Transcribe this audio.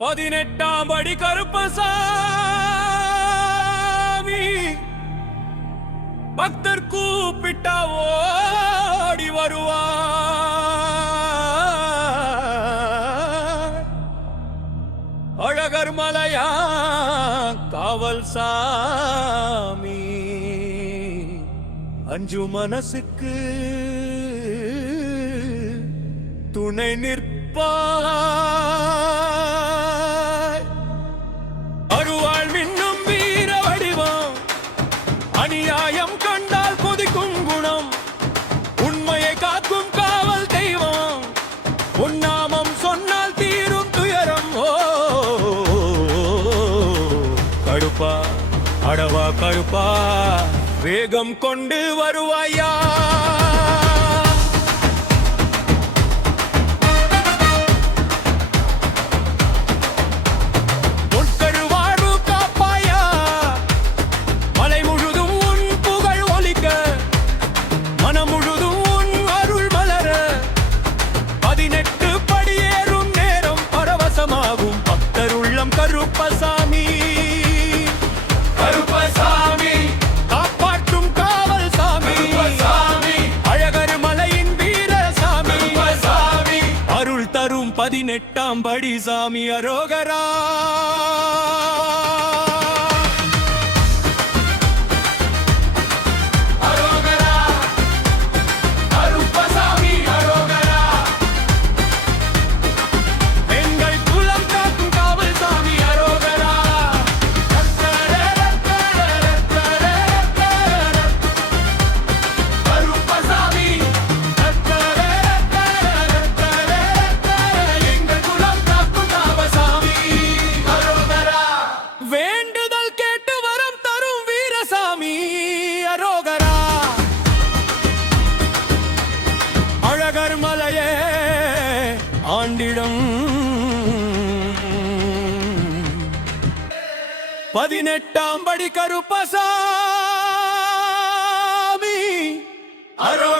18ஆம் படி கருப்பசாமி பக்தர் கூப்பிட்டா ஓடி வருவார். அழகர் மலையா காவல் சாமி அஞ்சு மனசுக்கு துணை நிற்பார். அருவாள் மின்னும் வீர வடிவம், அநியாயம் கண்டால் கொதிக்கும் குணம், உண்மையை காக்கும் காவல் தெய்வம், உன்னாமம் சொன்னால் தீரும் துயரம். ஓ கருப்பா அடவா கருப்பா, வேகம் கொண்டு வருவாயா. கருப்பசாமி கருப்பசாமி காப்பாற்றும் காவல் சாமி, அழகர் மலையின் வீரசாமி, அருள் தரும் 18ஆம் படி சாமி அரோகரா. அழகர் மலையே ஆண்டிடம் 18ஆம் படி கருப்பசாமி அரோகரா.